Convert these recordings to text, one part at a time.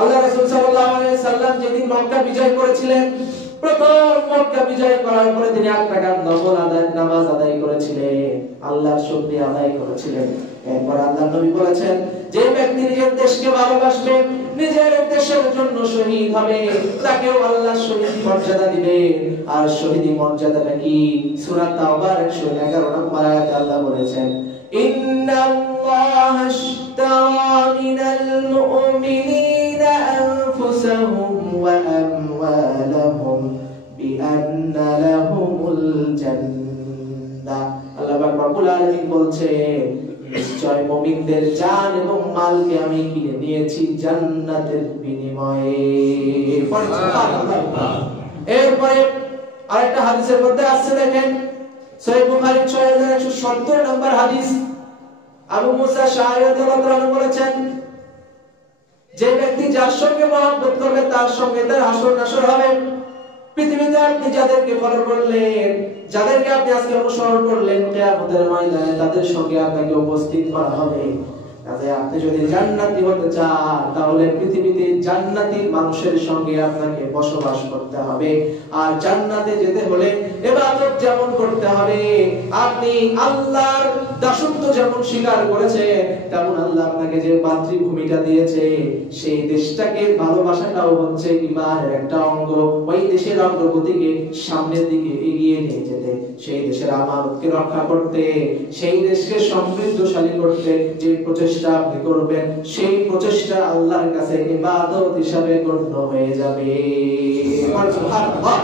আল্লাহ রাসূল সাল্লাল্লাহু আলাইহি সাল্লাম যেদিন মক্কা বিজয় করেছিলেন, প্রথম মক্কা বিজয় করার পরে তিনি 8 রাকাত নফল নামাজ আদায় করেছিলেন, আল্লাহর শুকরিয়া আদায় করেছিলেন। এরপর আল্লাহর নবী বলেছেন, যে ব্যক্তি নিজের দেশকে ভালোবাসবে, নিজের দেশের জন্য শহীদ হবে, তাকেও আল্লাহ শহীদ মর্যাদা দিবে। আর শহীদ মর্যাদাটা কি? সূরা তাওবার 111 নম্বর আয়াতে আল্লাহ বলেছেন, ইন্নাল্লাহা আশতারা মিনাল মুমিনিনা আনফুসাহুম ওয়া আমওয়ালাহুম বিআন্না লাহুমুল জান্নাহ। আল্লাহ পাক রব্বুল আলামিন বলছেন, নিশ্চয় মুমিনদের জান এবং মালকে আমি কিনে নিয়েছি জান্নাতের বিনিময়ে। এরপরে আরেকটা হাদিসের মধ্যে আছে, দেখেন সহিহ বুখারী 6170 নম্বর হাদিস। আবু মুসা আশআরী রাদিয়াল্লাহু আনহু বলেছেন, যে ব্যক্তি যার সঙ্গে মহব্বত করবে তার সঙ্গে তার হাসর নাসর হবে। পৃথিবীতে আপনি যাদেরকে ফলো করলেন, যাদেরকে আপনি আজকে অনুসরণ করলেন, কিয়ামতের ময়দানে তাদের সঙ্গে আপনাকে উপস্থিত করা হবে। তাই আপনি যদি জান্নাতি হতে চান, তাহলে পৃথিবীতে জান্নাতি মানুষের সঙ্গে আপনাকে বসবাস করতে হবে। আর জান্নাতে যেতে হলে ইবাদত যেমন করতে হবে, আপনি আল্লাহর দাসত্ব যেমন স্বীকার করেছেন, তেমন আল্লাহ আপনাকে যে মাতৃভূমিটা দিয়েছে, সেই দেশটাকে ভালোবাসাটাও হচ্ছে ঈমানের একটা অঙ্গ। ওই দেশের অগ্রগতিকে সামনের দিকে এগিয়ে নিয়ে যেতে, সেই দেশের আমানতকে রক্ষা করতে, সেই দেশকে সমৃদ্ধশালী করতে যে প্রচেষ্টা আপনি করবেন, সেই প্রচেষ্টা আল্লাহর কাছে ইবাদত হিসাবে গণ্য হয়ে যাবে। সুবহানাল্লাহ।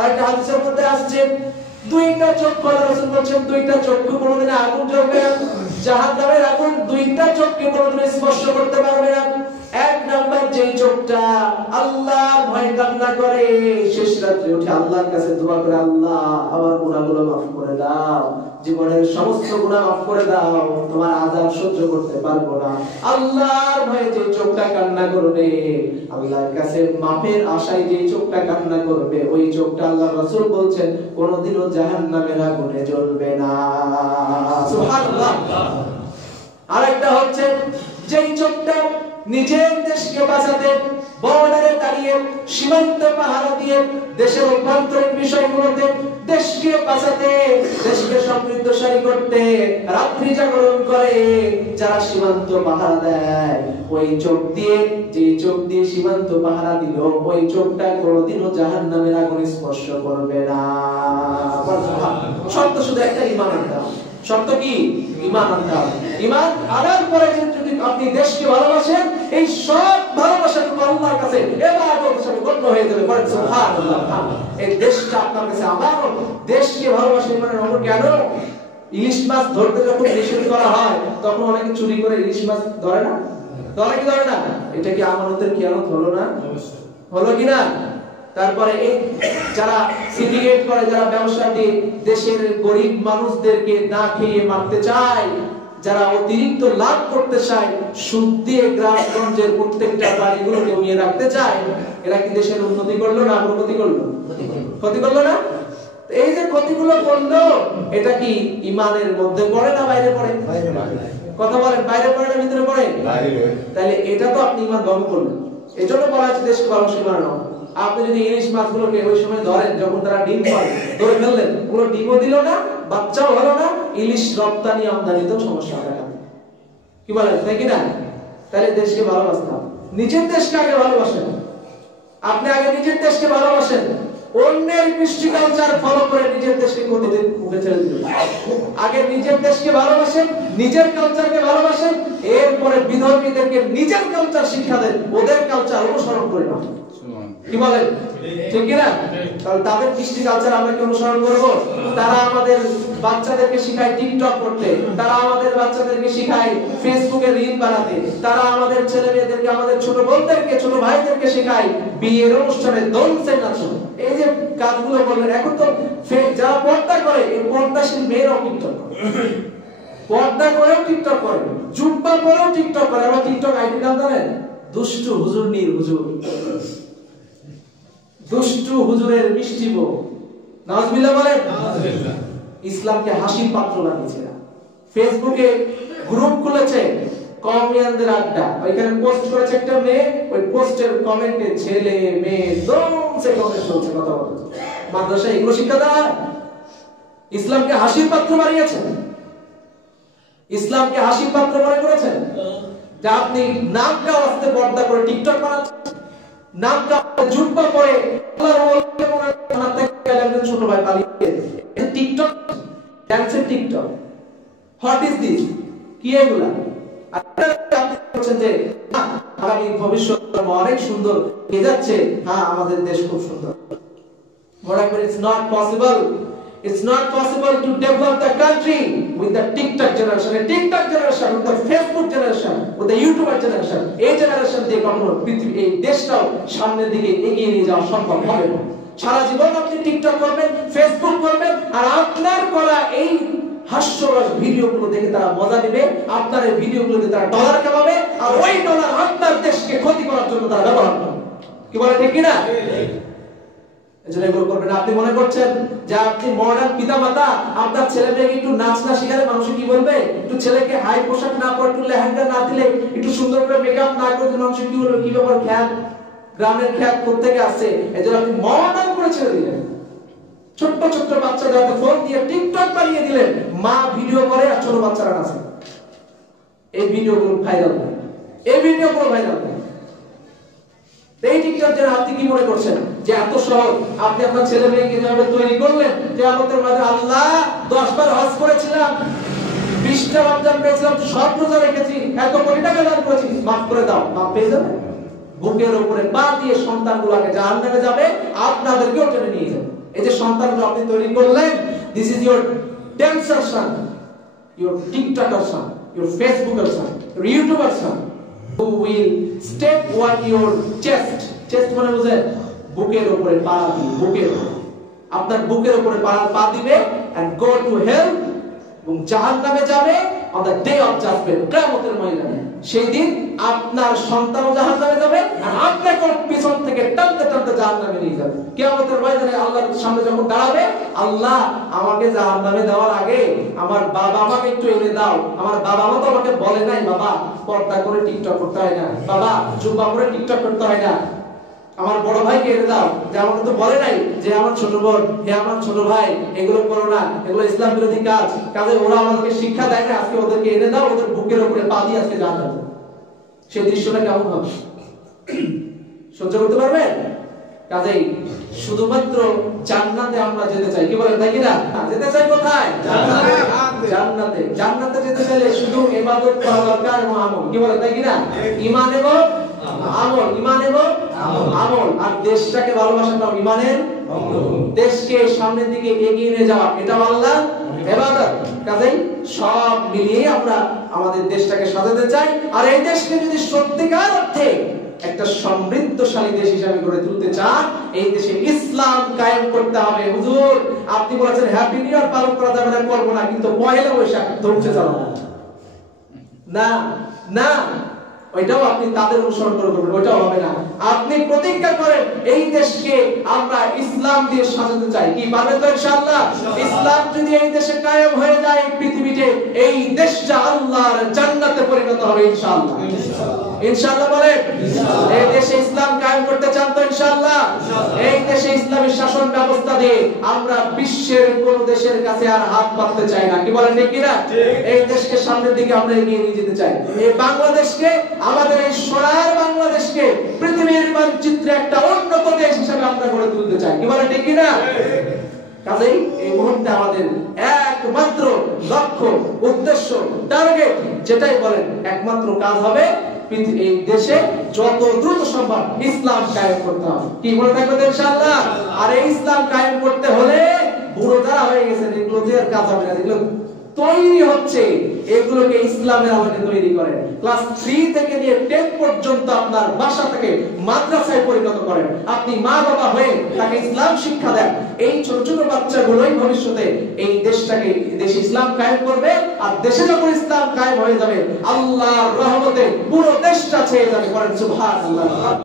আর হাদিসের মধ্যে আসছে, দুইটা চক্ষু, রাসূল বলেন দুইটা চক্ষু কোনদিন আগুন জ্বলবে না, জাহান্নামের আগুন দুইটা চোখকে কোনদিন স্পর্শ করতে পারবে না। এক নাম্বার যেই চোখটা আল্লাহর ভয় কান্না করে, শেষ রাতে উঠে আল্লাহর কাছে দোয়া করে, আল্লাহ আমার গুনাহগুলো মাফ করে দাও, জীবনের সমস্ত গুনাহ মাফ করে দাও, তোমার আযাব সহ্য করতে পারবো না। আল্লাহর ভয়ে যে চোখটা কান্না করবে, আল্লাহর কাছে মাফের আশায় যে চোখটা কান্না করবে, ওই চোখটা আল্লাহ রাসূল বলছেন কোনদিনও জাহান্নামের আগুনে জ্বলবে না। সুবহানাল্লাহ। আরেকটা হচ্ছে যেই চোখটা নিজের দেশকে বাঁচাতে, বর্ডারে দাঁড়িয়ে, সীমান্ত পাহারা দিয়ে, দেশের অভ্যন্তরীণ বিষয়গুলোতে দেশকে বাঁচাতে, দেশকে সমৃদ্ধশালী করতে রাত্রি জাগরণ করে যারা সীমান্ত পাহারা দেয়, ওই চোখ দিয়ে, যে চোখ দিয়ে সীমান্ত পাহারা দিল, ওই চোখটা কোনোদিনও জাহান্নামের আগুন স্পর্শ করবে না। শর্ত শুধু একটা, ঈমান আনতে হবে। শর্ত কি? ঈমান আনতে হবে। ঈমান আনার পরে যদি আপনি দেশকে ভালোবাসেন, এই সব ভালোবাসাটুকু আল্লাহর কাছে ইবাদত হিসেবে গণ্য হয়ে যাবে। বলেন সুবহানাল্লাহ। এই দেশটা আপনার কাছে আমানত। দেশকে ভালোবাসেন মানে আমরা কেন? ইলিশ মাছ ধরতে যখন নিষেধ করা হয়, তখন অনেকে চুরি করে ইলিশ মাছ ধরে না? ধরে কি ধরে না? এটা কি আমানতের খেয়ানত হলো না? হলো কি না? তারপরে এই যারা সিন্ডিকেট করে, যারা ব্যবসা দিয়ে দেশের গরিব মানুষদেরকে না খেয়ে মারতে চায়, যারা অতিরিক্ত লাভ করতে চায়, সুদ দিয়ে গ্রামগঞ্জের প্রত্যেকটা বাড়িগুলোকে নিয়ে রাখতে চায়, এরা কি দেশের উন্নতি করলো না অবনতি করলো? ক্ষতি করলো না? এই যে ক্ষতিগুলো করলো, এটা কি ঈমানের মধ্যে পড়ে না বাইরে পড়ে? কথা বলেন, বাইরে পড়ে না ভিতরে পড়ে? তাহলে এটা তো আপনি ঈমান ভঙ্গ করলেন। এজন্য বলা হচ্ছে দেশকে ভালোবাসা মানো। আপনি যদি ইলিশ মাছগুলোকে ওই সময় ধরেন যখন তারা ডিম পারে, ধরে ফেললেন, পুরো ডিমও দিল না, বাচ্চাও হলো না, ইলিশ রপ্তানি আমদানিতেও সমস্যা দেখা দেবে। কি বলেন, তাই কি না? তাহলে দেশকে ভালোবাসতে হবে। নিজের দেশকে আগে ভালোবাসেন, আপনি আগে নিজের দেশকে ভালোবাসেন, অন্যের কৃষ্টি কালচার ফলো করে নিজের দেশকে ক্ষতিতে মুখে ছেড়ে দিবেন। আগে নিজের দেশকে ভালোবাসেন, নিজের কালচারকে ভালোবাসেন, এরপরে বিধর্মীদেরকে নিজের কালচার শিক্ষা দেন, ওদের কালচার অনুসরণ করে না। কি বলেন, ঠিক কি না? তাহলে তাদের কৃষ্টি কালচার আমরা কি অনুসরণ করব? তারা আমাদের বাচ্চাদেরকে শেখায় টিকটক করতে, তারা আমাদের বাচ্চাদেরকে শেখায় ফেসবুকে রিল বানাতে, তারা আমাদের ছেলে মেয়েদেরকে, আমাদের ছোট বোনদেরকে, ছোট ভাইদেরকে শেখায় বিয়ের অনুষ্ঠানে দোলছে নাচো। এই যে কাজগুলো বললেন, এখন তো যারা পর্দা করে, এই পর্দাশীল মেয়েরাও টিকটক করে, পর্দা করেও টিকটক করে, জুব্বা পরেও টিকটক করে। আবার টিকটক আইডি নাম জানেন? দুষ্টু হুজুর নির হুজুর, দুষ্টু হুজুরের মিষ্টি বউ। নাউজুবিল্লাহ বলেন। ইসলামকে হাসির পাত্র বানিয়েছে। ফেসবুকে গ্রুপ খুলেছে, কমিয়ানদের আড্ডা, ওইখানে পোস্ট করেছে একটা মেয়ে, ওই পোস্টের কমেন্টে ছেলে মেয়ে দমসে কমেন্ট চলছে, কথা বলছে। মাদ্রাসা এগুলো শিক্ষা দেয়? ইসলামকে হাসির পাত্র বানিয়েছেন, ইসলামকে হাসির পাত্র মনে করেছেন। যে আপনি নামটা আস্তে পর্দা করে টিকটক বানাচ্ছেন, নামটা জুব্বা পরে আল্লাহর ওয়ালি মনে থানা থেকে একজন ছোট ভাই পালিয়ে গেছে। টিকটক ডান্সের টিকটক, হোয়াট ইজ দিস? কি এগুলা? আপনি বলছেন যে আগামী ভবিষ্যৎ অনেক সুন্দর হয়ে যাচ্ছে, হ্যাঁ আমাদের দেশ খুব সুন্দর। Whatever, it's not possible. It's not possible to develop the country with the TikTok generation, a TikTok generation, with the Facebook generation, with the YouTuber generation. এই জেনারেশন দিয়ে কখনো পৃথিবী এই দেশটাও সামনের দিকে এগিয়ে নিয়ে যাওয়া সম্ভব হবে না। সারা জীবন আপনি টিকটক করবেন, ফেসবুক করবেন, আর আপনার করা এই হাস্যরস ভিডিওগুলো দেখে তারা মজা নেবে, আপনার এই ভিডিওগুলোতে তারা ডলার কামাবে, আর ওই ডলার আপনার দেশকে ক্ষতি করার জন্য তারা ব্যবহার করবে। কি বলে ঠিক কিনা? এজন্য এগুলো করবেন। আপনি মনে করছেন যে আপনি মডার্ন পিতামাতা, আপনার ছেলে মেয়েকে একটু নাচ না শিখালে মানুষ কি বলবে? একটু ছেলেকে হাই পোশাক না পরে, একটু লেহেঙ্গা না দিলে, একটু সুন্দর করে মেকআপ না করে মানুষ কি বলবে? কি ব্যাপার, খ্যাত গ্রামের খ্যাত কোত্থেকে আসছে? এজন্য আপনি মডার্ন করে ছেড়ে দিলেন। ছোট্ট ছোট্ট বাচ্চাদের হাতে ফোন দিয়ে টিকটক বানিয়ে দিলেন, মা ভিডিও করে আর ছোট বাচ্চারা নাচে। এই ভিডিওগুলো ভাইরাল হয়, এই ভিডিওগুলো ভাইরাল হয়। এই টিকটক যেন আপনি কি মনে করছেন যে এত সহজ? আপনি আপনার ছেলে মেয়েকে যেভাবে তৈরি করলেন যে আমাদের মাঝে আল্লাহ 10 বার হজ করেছিলাম, 20টা রমজান পেয়েছিলাম, সব রোজা রেখেছি, এত কোটি টাকা দান করেছি, মাফ করে দাও, মাফ পেয়ে যাবে। বুকের উপরে পা দিয়ে সন্তানগুলোকে জাহান্নামে যাবে, আপনাদেরকেও টেনে নিয়ে যাবে। এই যে সন্তানগুলো আপনি তৈরি করলেন, this is your dancer Son, your TikToker Son, your Facebooker Son, your YouTuber Son, who will step on your chest. chest মানে বুঝেন? বুকের উপরে পা দিবে, বুকের আপনার বুকের উপরে পা দিবে and go to hell, এবং জাহান্নামে যাবে on the day of judgment, কিয়ামতের ময়দানে। সেই দিন আপনার সন্তানও জাহান্নামে যাবে আর আপনাকে পিছন থেকে টানতে টানতে জাহান্নামে নিয়ে যাবে। কিয়ামতের ময়দানে আল্লাহর সামনে যখন দাঁড়াবে, আল্লাহ আমাকে জাহান্নামে দেওয়ার আগে আমার বাবা আমাকে একটু এনে দাও, আমার বাবা মা তো আমাকে বলে নাই বাবা পর্দা করে টিকটক করতে হয় না, বাবা জুব্বা পরে টিকটক করতে হয় না, আমার বড় ভাইকে এনে দাও, যে আমাকে তো বলে নাই যে আমার ছোট বোন, হে আমার ছোট ভাই এগুলো করো না, এগুলো ইসলাম বিরোধী কাজ, কাজে ওরা আমাদেরকে শিক্ষা দেয় না, আজকে ওদেরকে এনে দাও, ওদের বুকের উপরে পা দিয়ে আজকে জাহান্নামে। সেই দৃশ্যটা কেমন হবে? সহ্য করতে পারবেন? কাজেই শুধুমাত্র জান্নাতে আমরা যেতে চাই, কি বলেন তাই কিনা? যেতে চাই কোথায়? জান্নাতে। জান্নাতে যেতে চাইলে শুধু ইবাদত করা দরকার এবং আমল, কি বলেন তাই কিনা? ঈমান এবং আমল, ঈমান এবং আমল। আর দেশটাকে ভালোবাসাটাও ঈমানের অঙ্গ। দেশকে সামনের দিকে এগিয়ে নিয়ে যাওয়া, এটা আল্লাহর ইবাদত। কাজেই সব মিলিয়ে আমরা আমাদের দেশটাকে সাজাতে চাই। আর এই দেশকে যদি সত্যিকার অর্থে একটা সমৃদ্ধশালী দেশ হিসেবে গড়ে তুলতে চান, এই দেশে ইসলাম কায়েম করতে হবে। হুজুর আপনি বলেছেন হ্যাপি নিউ ইয়ার পালন করা যাবে না, করব না, কিন্তু পহেলা বৈশাখ ধরছে চালাবো না, না ওইটাও আপনি তাদের অনুসরণ করে করবেন, ওইটাও হবে না। আপনি প্রতিজ্ঞা করেন এই দেশকে আমরা ইসলাম দিয়ে সাজাতে চাই, কি পারবেন তো ইনশাআল্লাহ? ইসলাম যদি এই দেশে কায়েম হয়ে যায় পৃথিবীতে, এই দেশটা আল্লাহর জান্নাতে পরিণত হবে ইনশাআল্লাহ। ইনশাআল্লাহ বলেন। এই দেশে ইসলাম কায়েম করতে চান তো ইনশাআল্লাহ? এই দেশে ইসলামী শাসন ব্যবস্থা দিয়ে আমরা বিশ্বের কোন দেশের কাছে আর হাত পাততে চাই না, কি বলেন ঠিক কিনা? এই দেশকে সামনের দিকে আমরা এগিয়ে নিয়ে যেতে চাই। এই বাংলাদেশকে, আমাদের এই সোনার বাংলাদেশকে পৃথিবীর মানচিত্রে একটা উন্নত দেশ হিসেবে আমরা গড়ে তুলতে চাই, কি বলেন ঠিক কিনা? কাজেই এই মুহূর্তে আমাদের একমাত্র লক্ষ্য, উদ্দেশ্য, টার্গেট যেটাই বলেন, একমাত্র কাজ হবে এই দেশে যত দ্রুত সম্ভব ইসলাম কায়েম করতে হবে, কি বলে থাকবে ইনশাআল্লাহ। আর এই ইসলাম কায়েম করতে হলে বুড়ো যারা হয়ে গেছে, এগুলো দিয়ে কাজ হবে না, এগুলো তৈরি হচ্ছে, এগুলোকে ইসলামের আলোকে তৈরি করেন। ক্লাস 3 থেকে নিয়ে 10 পর্যন্ত আপনার বাসা থেকে মাদ্রাসায় পরিণত করেন। আপনি মা বাবা হয়ে তাকে ইসলাম শিক্ষা দেন। এই ছোট ছোট বাচ্চাগুলোই ভবিষ্যতে এই দেশটাকে, দেশে ইসলাম কায়েম করবে। আর দেশে যখন ইসলাম কায়েম হয়ে যাবে, আল্লাহর রহমতে পুরো দেশটা ছেয়ে যাবে। করেন সুবহানাল্লাহ।